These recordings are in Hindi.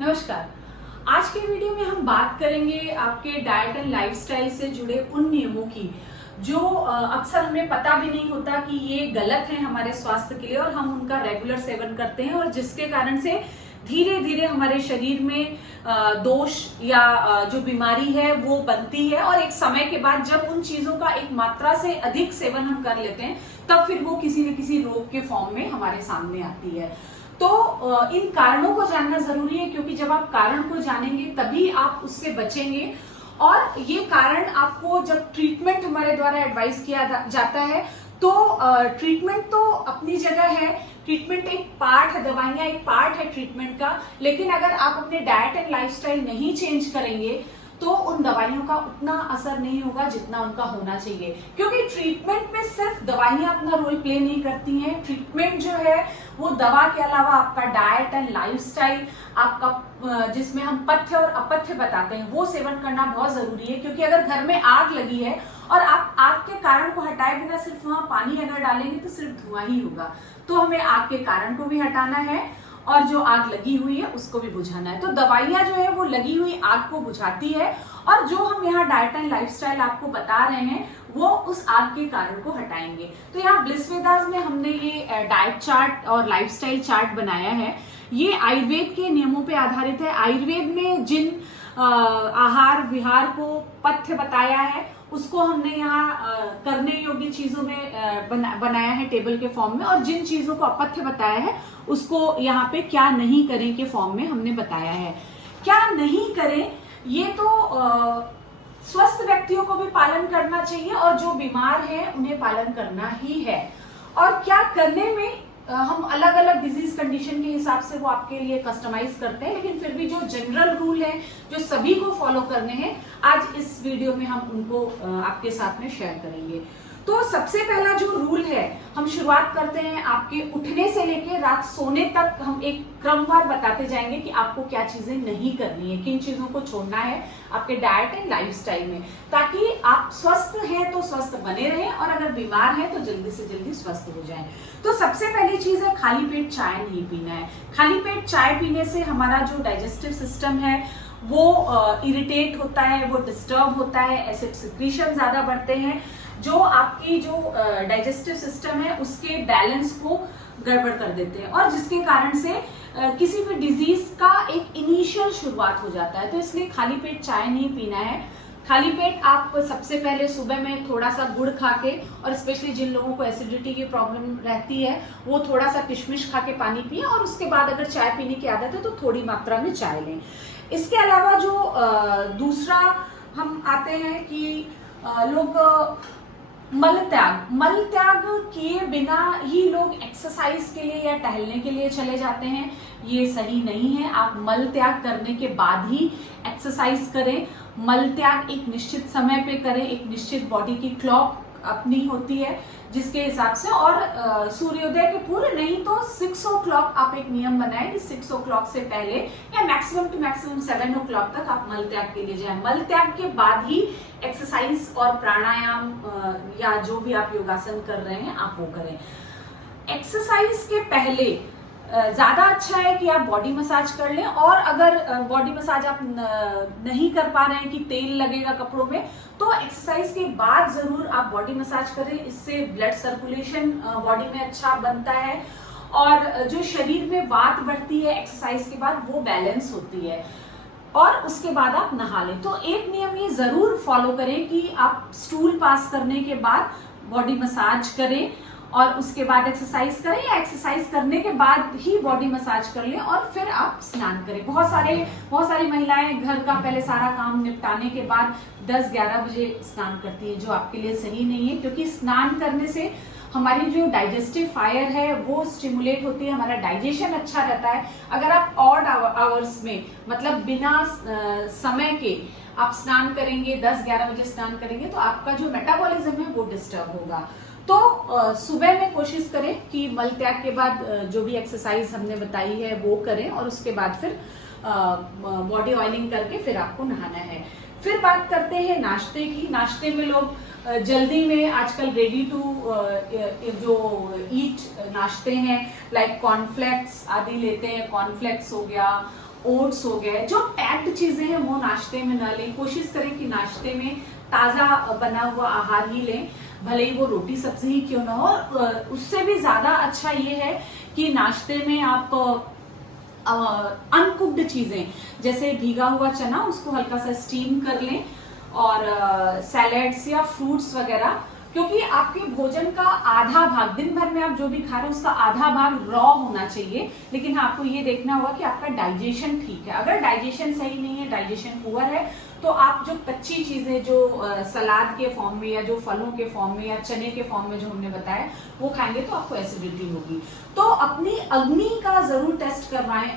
नमस्कार। आज के वीडियो में हम बात करेंगे आपके डाइट एंड लाइफस्टाइल से जुड़े उन नियमों की जो अक्सर हमें पता भी नहीं होता कि ये गलत है हमारे स्वास्थ्य के लिए और हम उनका रेगुलर सेवन करते हैं और जिसके कारण से धीरे धीरे हमारे शरीर में दोष या जो बीमारी है वो बनती है और एक समय के बाद जब उन चीजों का एक मात्रा से अधिक सेवन हम कर लेते हैं तब फिर वो किसी न किसी रोग के फॉर्म में हमारे सामने आती है। तो इन कारणों को जानना जरूरी है क्योंकि जब आप कारण को जानेंगे तभी आप उससे बचेंगे। और ये कारण आपको जब ट्रीटमेंट हमारे द्वारा एडवाइस किया जाता है तो ट्रीटमेंट तो अपनी जगह है, ट्रीटमेंट एक पार्ट है, दवाइयां एक पार्ट है ट्रीटमेंट का। लेकिन अगर आप अपने डाइट एंड लाइफस्टाइल नहीं चेंज करेंगे तो उन दवाइयों का उतना असर नहीं होगा जितना उनका होना चाहिए, क्योंकि ट्रीटमेंट में सिर्फ दवाइयां अपना रोल प्ले नहीं करती हैं। ट्रीटमेंट जो है वो दवा के अलावा आपका डाइट एंड लाइफस्टाइल, आपका जिसमें हम पथ्य और अपथ्य बताते हैं, वो सेवन करना बहुत जरूरी है। क्योंकि अगर घर में आग लगी है और आप आग के कारण को हटाए बिना सिर्फ वहां पानी अगर डालेंगे तो सिर्फ धुआं ही होगा। तो हमें आग के कारण को भी हटाना है और जो आग लगी हुई है उसको भी बुझाना है। तो दवाइयां जो है वो लगी हुई आग को बुझाती है और जो हम यहाँ डाइट एंड लाइफस्टाइल आपको बता रहे हैं वो उस आग के कारण को हटाएंगे। तो यहाँ ब्लिस वेदास में हमने ये डाइट चार्ट और लाइफस्टाइल चार्ट बनाया है। ये आयुर्वेद के नियमों पे आधारित है। आयुर्वेद में जिन आहार विहार को पथ्य बताया है उसको हमने यहाँ करने योग्य चीजों में बनाया है टेबल के फॉर्म में, और जिन चीजों को अपथ्य बताया है उसको यहाँ पे क्या नहीं करें के फॉर्म में हमने बताया है। क्या नहीं करें ये तो स्वस्थ व्यक्तियों को भी पालन करना चाहिए और जो बीमार है उन्हें पालन करना ही है। और क्या करने में हम अलग अलग डिजीज कंडीशन के हिसाब से वो आपके लिए कस्टमाइज करते हैं, लेकिन फिर भी जो जनरल रूल है जो सभी को फॉलो करने हैं आज इस वीडियो में हम उनको आपके साथ में शेयर करेंगे। तो सबसे पहला जो रूल है हम शुरुआत करते हैं आपके उठने से लेके रात सोने तक। हम एक क्रमवार बताते जाएंगे कि आपको क्या चीजें नहीं करनी है, किन चीजों को छोड़ना है आपके डाइट एंड लाइफस्टाइल में, ताकि आप स्वस्थ हैं तो स्वस्थ बने रहें और अगर बीमार हैं तो जल्दी से जल्दी स्वस्थ हो जाएं। तो सबसे पहली चीज है खाली पेट चाय नहीं पीना है। खाली पेट चाय पीने से हमारा जो डाइजेस्टिव सिस्टम है वो इरिटेट होता है, वो डिस्टर्ब होता है, एसिड सिक्रीशन ज्यादा बढ़ते हैं जो आपकी जो डाइजेस्टिव सिस्टम है उसके बैलेंस को गड़बड़ कर देते हैं और जिसके कारण से किसी भी डिजीज का एक इनिशियल शुरुआत हो जाता है। तो इसलिए खाली पेट चाय नहीं पीना है। खाली पेट आप सबसे पहले सुबह में थोड़ा सा गुड़ खा के, और स्पेशली जिन लोगों को एसिडिटी की प्रॉब्लम रहती है वो थोड़ा सा किशमिश खा के पानी पिए, और उसके बाद अगर चाय पीने की आदत है तो थोड़ी मात्रा में चाय लें। इसके अलावा जो दूसरा हम आते हैं कि लोग मल त्याग किए बिना ही लोग एक्सरसाइज के लिए या टहलने के लिए चले जाते हैं। ये सही नहीं है। आप मल त्याग करने के बाद ही एक्सरसाइज करें। मल त्याग एक निश्चित समय पे करें, एक निश्चित बॉडी की क्लॉक अपनी होती है जिसके हिसाब से, और सूर्योदय के पूर्व नहीं तो 6 o'clock आप एक नियम बनाएं कि 6 o'clock से पहले या मैक्सिमम टू मैक्सिमम 7 o'clock तक आप मल त्याग के लिए जाएं। मल त्याग के बाद ही एक्सरसाइज और प्राणायाम या जो भी आप योगासन कर रहे हैं आप वो करें। एक्सरसाइज के पहले ज्यादा अच्छा है कि आप बॉडी मसाज कर लें, और अगर बॉडी मसाज आप नहीं कर पा रहे हैं कि तेल लगेगा कपड़ों में तो एक्सरसाइज के बाद जरूर आप बॉडी मसाज करें। इससे ब्लड सर्कुलेशन बॉडी में अच्छा बनता है और जो शरीर में वात बढ़ती है एक्सरसाइज के बाद वो बैलेंस होती है, और उसके बाद आप नहा लें। तो एक नियम ये जरूर फॉलो करें कि आप स्टूल पास करने के बाद बॉडी मसाज करें और उसके बाद एक्सरसाइज करें, या एक्सरसाइज करने के बाद ही बॉडी मसाज कर लें और फिर आप स्नान करें। बहुत सारी महिलाएं घर का पहले सारा काम निपटाने के बाद 10-11 बजे स्नान करती हैं, जो आपके लिए सही नहीं है, क्योंकि स्नान करने से हमारी जो डाइजेस्टिव फायर है वो स्टिमुलेट होती है, हमारा डाइजेशन अच्छा रहता है। अगर आप ऑड आवर्स में मतलब बिना समय के आप स्नान करेंगे, 10-11 बजे स्नान करेंगे तो आपका जो मेटाबॉलिज्म है वो डिस्टर्ब होगा। तो सुबह में कोशिश करें कि मल त्याग के बाद जो भी एक्सरसाइज हमने बताई है वो करें, और उसके बाद फिर बॉडी ऑयलिंग करके फिर आपको नहाना है। फिर बात करते हैं नाश्ते की। नाश्ते में लोग जल्दी में आजकल रेडी टू जो ईट नाश्ते हैं लाइक कॉर्नफ्लेक्स आदि लेते हैं। कॉर्नफ्लेक्स हो गया ओट्स हो गए, जो पैक्ड चीजें हैं वो नाश्ते में ना लें। कोशिश करें कि नाश्ते में ताजा बना हुआ आहार ही लें, भले ही वो रोटी सब्जी ही क्यों ना हो। उससे भी ज्यादा अच्छा ये है कि नाश्ते में आप अनकुक्ड चीजें जैसे भीगा हुआ चना, उसको हल्का सा स्टीम कर लें, और सैलेड्स या फ्रूट्स वगैरह, क्योंकि आपके भोजन का आधा भाग, दिन भर में आप जो भी खा रहे हैं उसका आधा भाग रॉ होना चाहिए। लेकिन आपको ये देखना होगा कि आपका डाइजेशन ठीक है। अगर डाइजेशन सही नहीं है, डाइजेशन पुअर है, तो आप जो कच्ची चीजें जो सलाद के फॉर्म में या जो फलों के फॉर्म में या चने के फॉर्म में जो हमने बताया वो खाएंगे तो आपको एसिडिटी होगी। तो अपनी अग्नि का जरूर टेस्ट करवाएं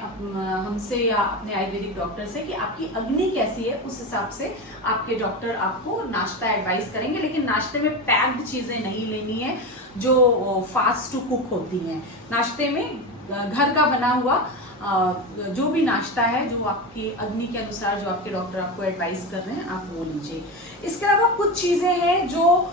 हमसे या अपने आयुर्वेदिक डॉक्टर से कि आपकी अग्नि कैसी है। उस हिसाब से आपके डॉक्टर आपको नाश्ता एडवाइस करेंगे। लेकिन नाश्ते में पैक्ड चीजें नहीं लेनी है जो फास्ट टू कुक होती हैं। नाश्ते में घर का बना हुआ जो भी नाश्ता है, जो आपकी अग्नि के अनुसार जो आपके डॉक्टर आपको एडवाइस कर रहे हैं, आप वो लीजिए। इसके अलावा कुछ चीजें हैं जो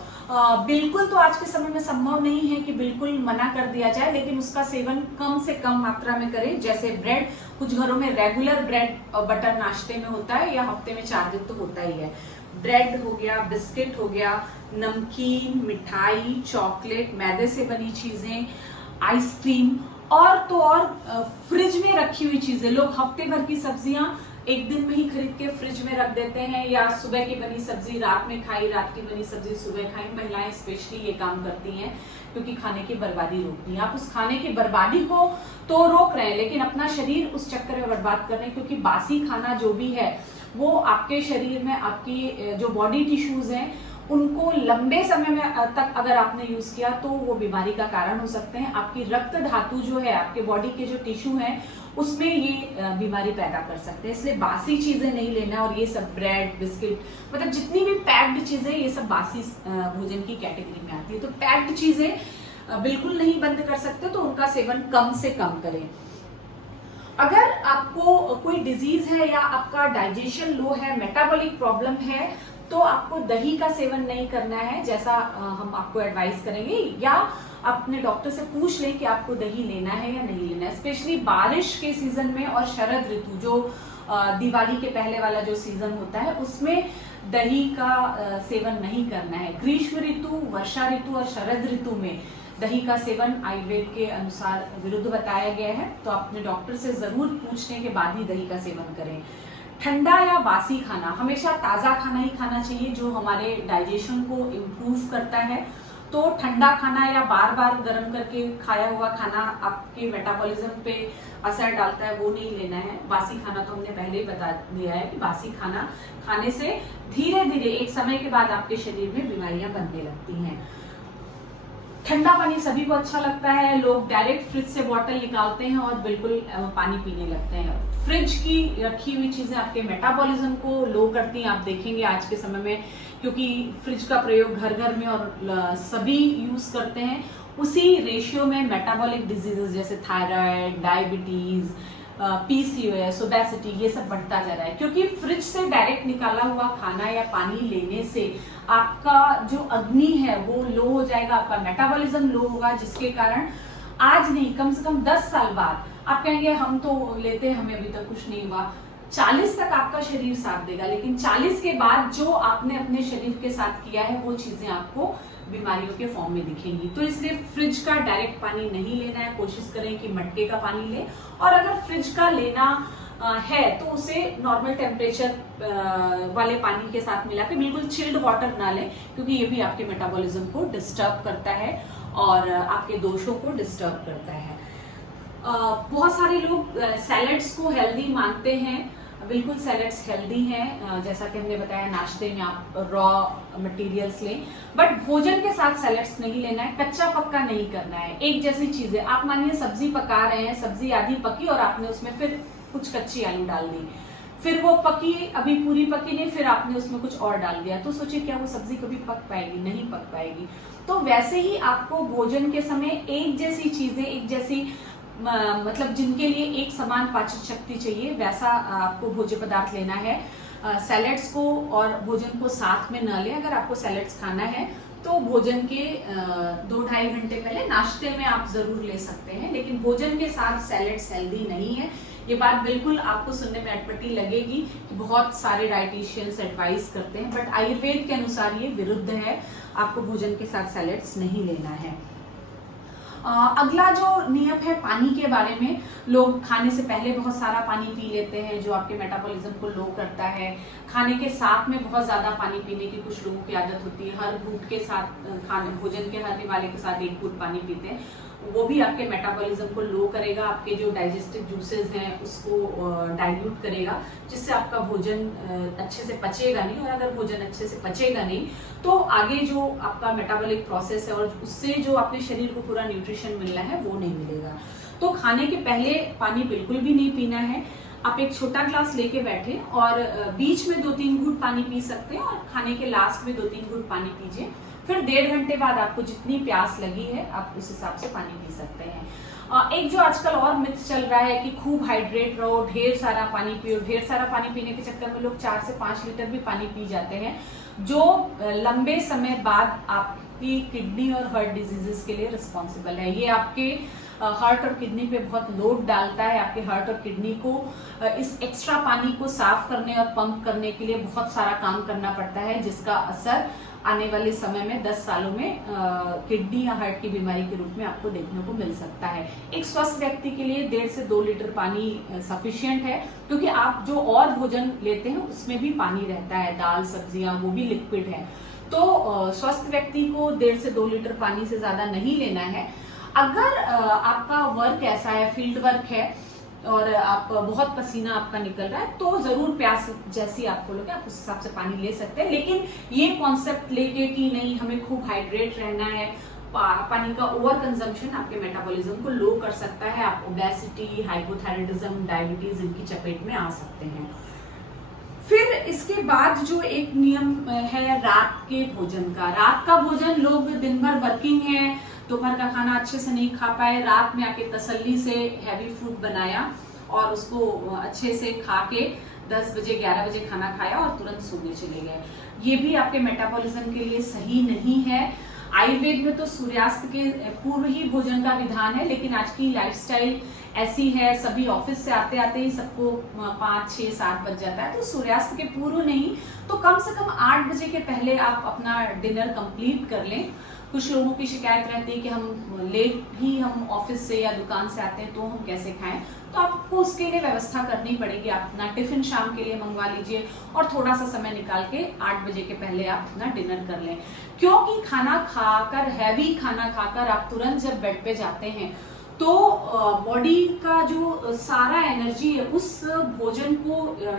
बिल्कुल तो आज के समय में संभव नहीं है कि बिल्कुल मना कर दिया जाए, लेकिन उसका सेवन कम से कम मात्रा में करें। जैसे ब्रेड, कुछ घरों में रेगुलर ब्रेड और बटर नाश्ते में होता है, या हफ्ते में 4 दिन तो होता ही है। ब्रेड हो गया, बिस्किट हो गया, नमकीन, मिठाई, चॉकलेट, मैदे से बनी चीजें, आइसक्रीम, और तो और फ्रिज में रखी हुई चीजें। लोग हफ्ते भर की सब्जियां एक दिन में ही खरीद के फ्रिज में रख देते हैं, या सुबह की बनी सब्जी रात में खाई, रात की बनी सब्जी सुबह खाई। महिलाएं स्पेशली ये काम करती हैं क्योंकि खाने की बर्बादी रोकती हैं। आप उस खाने की बर्बादी को तो रोक रहे हैं, लेकिन अपना शरीर उस चक्कर में बर्बाद कर रहे हैं, क्योंकि बासी खाना जो भी है वो आपके शरीर में, आपकी जो बॉडी टिश्यूज हैं, उनको लंबे समय में तक अगर आपने यूज किया तो वो बीमारी का कारण हो सकते हैं। आपकी रक्त धातु जो है, आपके बॉडी के जो टिश्यू हैं, उसमें ये बीमारी पैदा कर सकते हैं। इसलिए बासी चीजें नहीं लेना। और ये सब ब्रेड, बिस्किट, मतलब जितनी भी पैक्ड चीजें, ये सब बासी भोजन की कैटेगरी में आती है। तो पैक्ड चीजें बिल्कुल नहीं बंद कर सकते, तो उनका सेवन कम से कम करें। अगर आपको कोई डिजीज है या आपका डाइजेशन लो है, मेटाबॉलिक प्रॉब्लम है, तो आपको दही का सेवन नहीं करना है, जैसा हम आपको एडवाइस करेंगे। या अपने डॉक्टर से पूछ लें कि आपको दही लेना है या नहीं लेना है। स्पेशली बारिश के सीजन में और शरद ऋतु, जो दिवाली के पहले वाला जो सीजन होता है, उसमें दही का सेवन नहीं करना है। ग्रीष्म ऋतु, वर्षा ऋतु और शरद ऋतु में दही का सेवन आयुर्वेद के अनुसार विरुद्ध बताया गया है। तो अपने डॉक्टर से जरूर पूछने के बाद ही दही का सेवन करें। ठंडा या बासी खाना, हमेशा ताज़ा खाना ही खाना चाहिए जो हमारे डाइजेशन को इम्प्रूव करता है। तो ठंडा खाना या बार बार गर्म करके खाया हुआ खाना आपके मेटाबॉलिज्म पे असर डालता है, वो नहीं लेना है। बासी खाना तो हमने पहले ही बता दिया है कि बासी खाना खाने से धीरे धीरे एक समय के बाद आपके शरीर में बीमारियां बनने लगती हैं। ठंडा पानी सभी को अच्छा लगता है। लोग डायरेक्ट फ्रिज से बॉटल निकालते हैं और बिल्कुल पानी पीने लगते हैं। फ्रिज की रखी हुई चीजें आपके मेटाबॉलिज्म को लो करती हैं। आप देखेंगे आज के समय में, क्योंकि फ्रिज का प्रयोग घर घर में और सभी यूज करते हैं, उसी रेशियो में मेटाबॉलिक डिजीजेस जैसे थायराइड, डायबिटीज, पीसीओएस, ओबेसिटी, ये सब बढ़ता जा रहा है। क्योंकि फ्रिज से डायरेक्ट निकाला हुआ खाना या पानी लेने से आपका जो अग्नि है वो लो हो जाएगा, आपका मेटाबॉलिज्म लो होगा, जिसके कारण आज नहीं, कम से कम 10 साल बाद आप कहेंगे हम तो लेते हैं, हमें अभी तक कुछ नहीं हुआ। 40 तक आपका शरीर साथ देगा, लेकिन 40 के बाद जो आपने अपने शरीर के साथ किया है वो चीजें आपको बीमारियों के फॉर्म में दिखेंगी। तो इसलिए फ्रिज का डायरेक्ट पानी नहीं लेना है। कोशिश करें कि मटके का पानी लें, और अगर फ्रिज का लेना है तो उसे नॉर्मल टेम्परेचर वाले पानी के साथ मिला के, बिल्कुल चिल्ड वाटर ना लें, क्योंकि ये भी आपके मेटाबॉलिज्म को डिस्टर्ब करता है और आपके दोषों को डिस्टर्ब करता है। बहुत सारे लोग सैलेड्स को हेल्दी मानते हैं। बिल्कुल सैलेड्स हेल्दी हैं, जैसा कि हमने बताया नाश्ते में आप रॉ मटेरियल्स लें, बट भोजन के साथ सैलेड्स नहीं लेना है। कच्चा पक्का नहीं करना है। एक जैसी चीजें, आप मानिए सब्जी पका रहे हैं, सब्जी आधी पकी और आपने उसमें फिर कुछ कच्ची आलू डाल दी, फिर वो पकी, अभी पूरी पकी नहीं, फिर आपने उसमें कुछ और डाल दिया, तो सोचिए क्या वो सब्जी कभी पक पाएगी? नहीं पक पाएगी। तो वैसे ही आपको भोजन के समय एक जैसी चीजें, एक जैसी मतलब जिनके लिए एक समान पाचन शक्ति चाहिए, वैसा आपको भोज्य पदार्थ लेना है। सैलेड्स को और भोजन को साथ में न लें। अगर आपको सैलेड्स खाना है तो भोजन के 2-2.5 घंटे पहले नाश्ते में आप जरूर ले सकते हैं, लेकिन भोजन के साथ सैलेड्स हेल्दी नहीं है। ये बात बिल्कुल आपको सुनने में अटपटी लगेगी कि बहुत सारे डाइटिशियंस एडवाइस करते हैं, बट आयुर्वेद के अनुसार ये विरुद्ध है। आपको भोजन के साथ सैलेड्स नहीं लेना है। अगला जो नियम है पानी के बारे में, लोग खाने से पहले बहुत सारा पानी पी लेते हैं जो आपके मेटाबॉलिज्म को लो करता है। खाने के साथ में बहुत ज्यादा पानी पीने की कुछ लोगों की आदत होती है, हर घूंट के साथ खाने भोजन के हर वाले के साथ एक घूंट पानी पीते हैं, वो भी आपके मेटाबॉलिज्म को लो करेगा, आपके जो डाइजेस्टिव जूसेस हैं उसको डाइल्यूट करेगा, जिससे आपका भोजन अच्छे से पचेगा नहीं। और अगर भोजन अच्छे से पचेगा नहीं तो आगे जो आपका मेटाबॉलिक प्रोसेस है और उससे जो अपने शरीर को पूरा न्यूट्रिशन मिलना है वो नहीं मिलेगा। तो खाने के पहले पानी बिल्कुल भी नहीं पीना है। आप एक छोटा ग्लास लेके बैठे और बीच में 2-3 घूंट पानी पी सकते हैं और खाने के लास्ट में 2-3 घूंट पानी पीजिए। फिर 1.5 घंटे बाद आपको जितनी प्यास लगी है आप उस हिसाब से पानी पी सकते हैं। एक जो आजकल और मिथ चल रहा है कि खूब हाइड्रेट रहो, ढेर सारा पानी पियो। ढेर सारा पानी पीने के चक्कर में लोग 4 से 5 लीटर भी पानी पी जाते हैं, जो लंबे समय बाद आपकी किडनी और हार्ट डिजीजेस के लिए रिस्पॉन्सिबल है। ये आपके हार्ट और किडनी पे बहुत लोड डालता है। आपके हार्ट और किडनी को इस एक्स्ट्रा पानी को साफ करने और पंप करने के लिए बहुत सारा काम करना पड़ता है, जिसका असर आने वाले समय में 10 सालों में किडनी या हार्ट की बीमारी के रूप में आपको देखने को मिल सकता है। एक स्वस्थ व्यक्ति के लिए 1.5 से 2 लीटर पानी सफिशिएंट है, क्योंकि आप जो और भोजन लेते हैं उसमें भी पानी रहता है, दाल सब्जियां वो भी लिक्विड है। तो स्वस्थ व्यक्ति को 1.5 से 2 लीटर पानी से ज्यादा नहीं लेना है। अगर आपका वर्क ऐसा है, फील्ड वर्क है और आप बहुत पसीना आपका निकल रहा है, तो जरूर प्यास जैसी आपको लगे आप उस हिसाब से पानी ले सकते हैं। लेकिन ये कॉन्सेप्ट लेके कि नहीं हमें खूब हाइड्रेट रहना है, पानी का ओवर कंजम्पशन आपके मेटाबॉलिज्म को लो कर सकता है। आप ओबेसिटी, हाइपोथायराइडिज्म, डायबिटीज इनकी चपेट में आ सकते हैं। फिर इसके बाद जो एक नियम है रात के भोजन का। रात का भोजन, लोग दिन भर वर्किंग है, दोपहर का खाना अच्छे से नहीं खा पाए, रात में आके तसल्ली से हैवी फूड बनाया और उसको अच्छे से खा के 10 बजे 11 बजे खाना खाया और तुरंत सोने चले गए। ये भी आपके मेटाबॉलिज्म के लिए सही नहीं है। आयुर्वेद में तो सूर्यास्त के पूर्व ही भोजन का विधान है, लेकिन आज की लाइफस्टाइल ऐसी है, सभी ऑफिस से आते आते ही सबको 5, 6, 7 बज जाता है। तो सूर्यास्त के पूर्व नहीं तो कम से कम 8 बजे के पहले आप अपना डिनर कंप्लीट कर लें। कुछ लोगों की शिकायत रहती है कि हम लेट ही हम ऑफिस से या दुकान से आते हैं तो हम कैसे खाएं, तो आपको उसके लिए व्यवस्था करनी पड़ेगी। आप अपना टिफिन शाम के लिए मंगवा लीजिए और थोड़ा सा समय निकाल के 8 बजे के पहले आप अपना डिनर कर लें। क्योंकि खाना खाकर, हैवी खाना खाकर आप तुरंत जब बेड पे जाते हैं तो बॉडी का जो सारा एनर्जी है उस भोजन को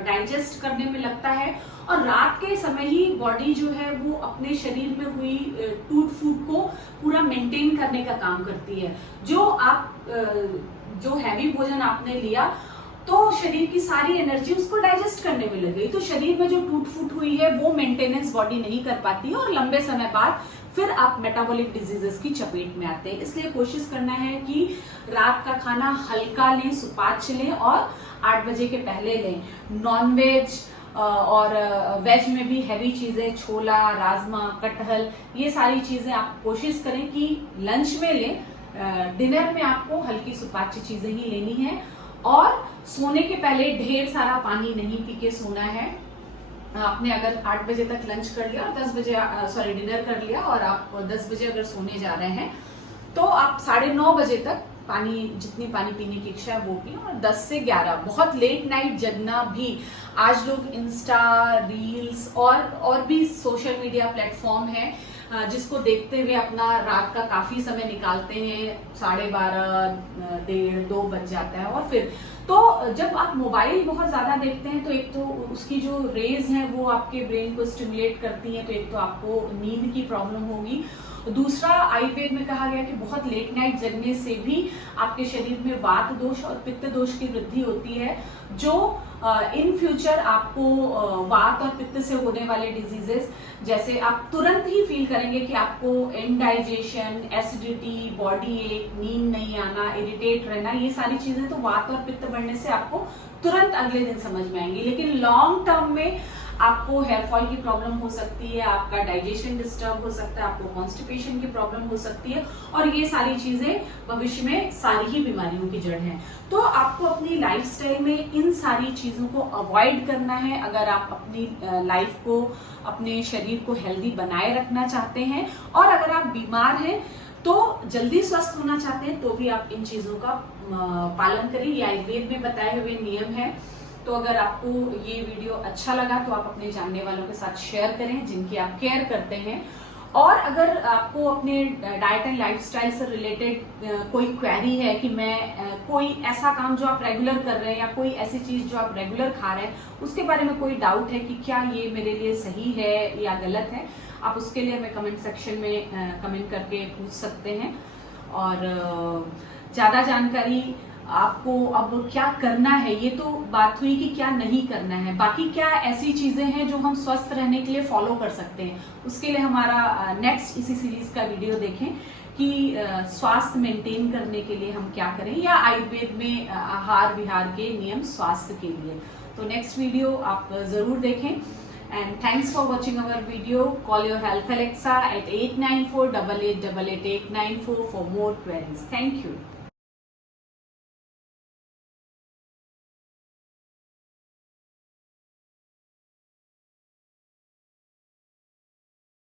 डाइजेस्ट करने में लगता है और रात के समय ही बॉडी जो है वो अपने शरीर में हुई टूट फूट को पूरा मेंटेन करने का काम करती है। जो हैवी भोजन आपने लिया तो शरीर की सारी एनर्जी उसको डाइजेस्ट करने में लग गई, तो शरीर में जो टूट फूट हुई है वो मेंटेनेंस बॉडी नहीं कर पाती है और लंबे समय बाद फिर आप मेटाबॉलिक डिजीजेस की चपेट में आते हैं। इसलिए कोशिश करना है कि रात का खाना हल्का लें, सुपाच्य लें और 8 बजे के पहले लें। नॉन वेज और वेज में भी हैवी चीजें, छोला, राजमा, कटहल, ये सारी चीजें आप कोशिश करें कि लंच में लें। डिनर में आपको हल्की सुपाच्य चीजें ही लेनी है और सोने के पहले ढेर सारा पानी नहीं पी के सोना है। आपने अगर 8 बजे तक लंच कर लिया और 10 बजे डिनर कर लिया और आप 10 बजे अगर सोने जा रहे हैं तो आप 9:30 बजे तक जितनी पानी पीने की इच्छा है वो पिए और 10 से 11 बहुत लेट नाइट जगना भी। आज लोग इंस्टा, रील्स और भी सोशल मीडिया प्लेटफॉर्म है जिसको देखते हुए अपना रात का काफी समय निकालते हैं। 12:30, 1:30, 2 बज जाता है और फिर तो जब आप मोबाइल बहुत ज्यादा देखते हैं तो एक तो उसकी जो रेज हैं वो आपके ब्रेन को स्टिमुलेट करती हैं, तो एक तो आपको नींद की प्रॉब्लम होगी। दूसरा, आयुर्वेद में कहा गया कि बहुत लेट नाइट जगने से भी आपके शरीर में वात दोष और पित्त दोष की वृद्धि होती है, जो इन फ्यूचर आपको वात और पित्त से होने वाले डिजीजेस जैसे आप तुरंत ही फील करेंगे कि आपको इनडाइजेशन, एसिडिटी, बॉडी एक, नींद नहीं आना, इरिटेट रहना, ये सारी चीजें तो वात और पित्त बढ़ने से आपको तुरंत अगले दिन समझ में आएंगी। लेकिन लॉन्ग टर्म में आपको हेयर फॉल की प्रॉब्लम हो सकती है, आपका डाइजेशन डिस्टर्ब हो सकता है, आपको कॉन्स्टिपेशन की प्रॉब्लम हो सकती है, और ये सारी चीजें भविष्य में सारी ही बीमारियों की जड़ हैं। तो आपको अपनी लाइफस्टाइल में इन सारी चीजों को अवॉइड करना है अगर आप अपनी लाइफ को, अपने शरीर को हेल्दी बनाए रखना चाहते हैं। और अगर आप बीमार हैं तो जल्दी स्वस्थ होना चाहते हैं तो भी आप इन चीजों का पालन करें। ये आयुर्वेद में बताए हुए नियम है। तो अगर आपको ये वीडियो अच्छा लगा तो आप अपने जानने वालों के साथ शेयर करें जिनकी आप केयर करते हैं। और अगर आपको अपने डाइट एंड लाइफस्टाइल से रिलेटेड कोई क्वेरी है कि मैं कोई ऐसा काम जो आप रेगुलर कर रहे हैं या कोई ऐसी चीज जो आप रेगुलर खा रहे हैं उसके बारे में कोई डाउट है कि क्या ये मेरे लिए सही है या गलत है, आप उसके लिए हमें कमेंट सेक्शन में कमेंट करके पूछ सकते हैं। और ज्यादा जानकारी आपको अब क्या करना है, ये तो बात हुई कि क्या नहीं करना है, बाकी क्या ऐसी चीजें हैं जो हम स्वस्थ रहने के लिए फॉलो कर सकते हैं, उसके लिए हमारा नेक्स्ट इसी सीरीज का वीडियो देखें कि स्वास्थ्य मेंटेन करने के लिए हम क्या करें, या आयुर्वेद में आहार विहार के नियम स्वास्थ्य के लिए। तो नेक्स्ट वीडियो आप जरूर देखें। And thanks for watching our video. Call your Health Alexa at 894-8888-894 for more queries. Thank you.